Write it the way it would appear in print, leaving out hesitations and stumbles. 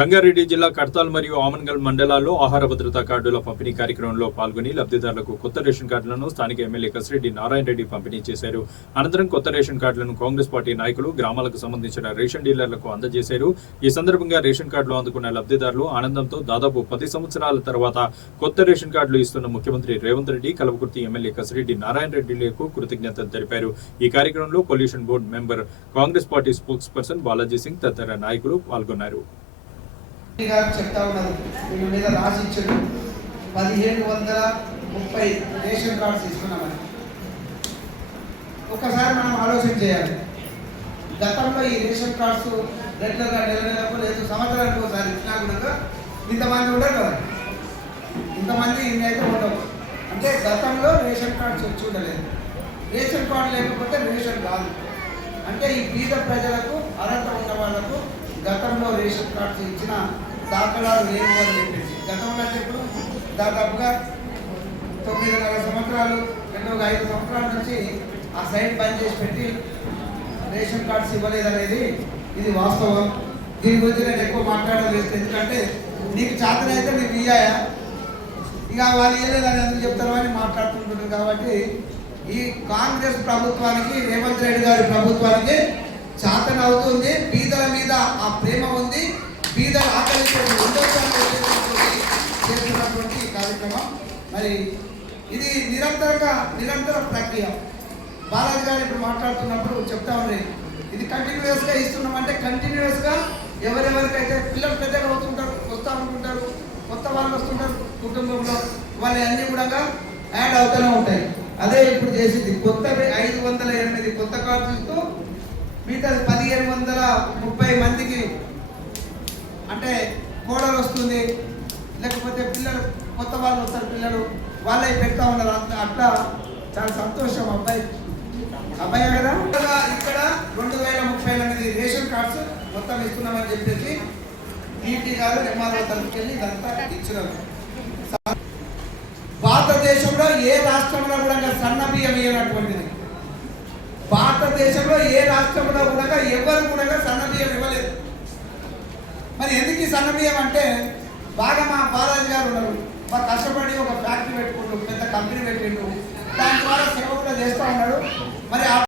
రంగారెడ్డి జిల్లా కడ్తాల్ మరియు ఆమన్గల్ మండలాల్లో ఆహార భద్రతా కార్డుల పంపిణీ కార్యక్రమంలో పాల్గొని లబ్ధిదారులకు కొత్త రేషన్ కార్డులను స్థానిక ఎమ్మెల్యే కసిరెడ్డి నారాయణ రెడ్డి పంపిణీ చేశారు. అనంతరం కొత్త రేషన్ కార్డులను కాంగ్రెస్ పార్టీ నాయకులు గ్రామాలకు సంబంధించిన రేషన్ డీలర్లకు అందజేశారు. ఈ సందర్భంగా రేషన్ కార్డులు అందుకున్న లబ్ధిదారులు ఆనందంతో దాదాపు 10 సంవత్సరాల తర్వాత కొత్త రేషన్ కార్డులు ఇస్తున్న ముఖ్యమంత్రి రేవంత్ రెడ్డి, కల్వకుర్తి ఎమ్మెల్యే కసిరెడ్డి నారాయణ రెడ్డిలకు కృతజ్ఞతలు తెలిపారు. ఈ కార్యక్రమంలో pollution board member, Congress party spokes person Balaji Singh తదితర నాయకులు పాల్గొన్నారు. చెప్తా ఉన్నారు, వీళ్ళ మీద రాసి ఇచ్చారు 1730 రేషన్ కార్డ్స్ ఇస్తున్నామని. ఒకసారి మనం ఆలోచన చేయాలి. గతంలో ఈ రేషన్ కార్డ్స్ రెగ్యులర్గా నెలకు లేదు సంవత్సరానికి ఒకసారి ఇచ్చినా కూడా ఇంతమంది ఉండరు కదా, ఇంతమంది ఇన్ని అయితే ఉండవు. అంటే గతంలో రేషన్ కార్డ్స్ వచ్చి ఉండలేదు. రేషన్ కార్డు లేకపోతే రేషన్ రాదు. అంటే ఈ బీద ప్రజలకు అర్హత ఉన్న వాళ్ళకు గతంలో రేషన్ కార్డ్స్ ఇచ్చిన దాఖలాలు లేవు అని చెప్పేసి గతంలో అంటే ఇప్పుడు దాదాపుగా 9.5 సంవత్సరాలు 5 సంవత్సరాల నుంచి ఆ సైట్ బంద్ చేసి పెట్టి రేషన్ కార్డ్స్ ఇవ్వలేదనేది ఇది వాస్తవం. దీని గురించి నేను ఎక్కువ మాట్లాడలేదు. ఎందుకంటే నీకు చేతనైతే మీకు ఇయ్యాయా, ఇక వాళ్ళు ఇవ్వలేదని ఎందుకు చెప్తారు అని మాట్లాడుతుంటారు. కాబట్టి ఈ కాంగ్రెస్ ప్రభుత్వానికి, రేవంత్ రెడ్డి గారి ప్రభుత్వానికి చేతన అవుతుంది. బీదల మీద ఆ ప్రేమ ఉంది. బీదల ఆకలి చేస్తున్నటువంటి కార్యక్రమం. మరి ఇది నిరంతర ప్రక్రియ. బాలాజీ గారు ఇప్పుడు మాట్లాడుతున్నప్పుడు చెప్తా ఉండే, ఇది కంటిన్యూస్గా ఇస్తున్నామంటే కంటిన్యూస్గా ఎవరెవరికైతే పిల్లలు పెద్దగా అవుతుంటారు, వస్తూ ఉంటుంటారు, కొత్త వాళ్ళు వస్తుంటారు కుటుంబంలో, వాళ్ళు అన్నీ కూడా యాడ్ అవుతూనే ఉంటాయి. అదే ఇప్పుడు చేసింది కొత్త 508 కొత్త కార్డ్స్ ఇస్తూ మిగతా 1730 మందికి అంటే కోడలు వస్తుంది, లేకపోతే పిల్లలు కొత్త వాళ్ళు వస్తారు, పిల్లలు వాళ్ళే పెడతా ఉన్నారు. అట్లా చాలా సంతోషం. అబ్బాయి కదా ఇక్కడ 2038 రేషన్ కార్డ్స్ మొత్తం ఇస్తున్నామని చెప్పేసి ఈటీ గారు ఎంఆర్ఓ తరఫుకి వెళ్ళి ఇదంతా ఇచ్చినారు. భారతదేశంలో ఏ రాష్ట్రంలో కూడా సన్న బియ్యం ఇవ్వనటువంటిది. భారతదేశంలో ఏ రాష్ట్రంలో కూడా ఎవరు కూడా సన్న బియ్యం ఇవ్వలేదు. మరి ఎందుకు ఈ సన్న బియ్యం అంటే బాగా మా బాలాజీ గారు ఉన్నారు, మాకు కష్టపడి ఒక ఫ్యాక్టరీ పెట్టుకుంటూ పెద్ద కంపెనీ పెట్టిండు, దాని ద్వారా సేవ కూడా చేస్తూ ఉన్నాడు. మరి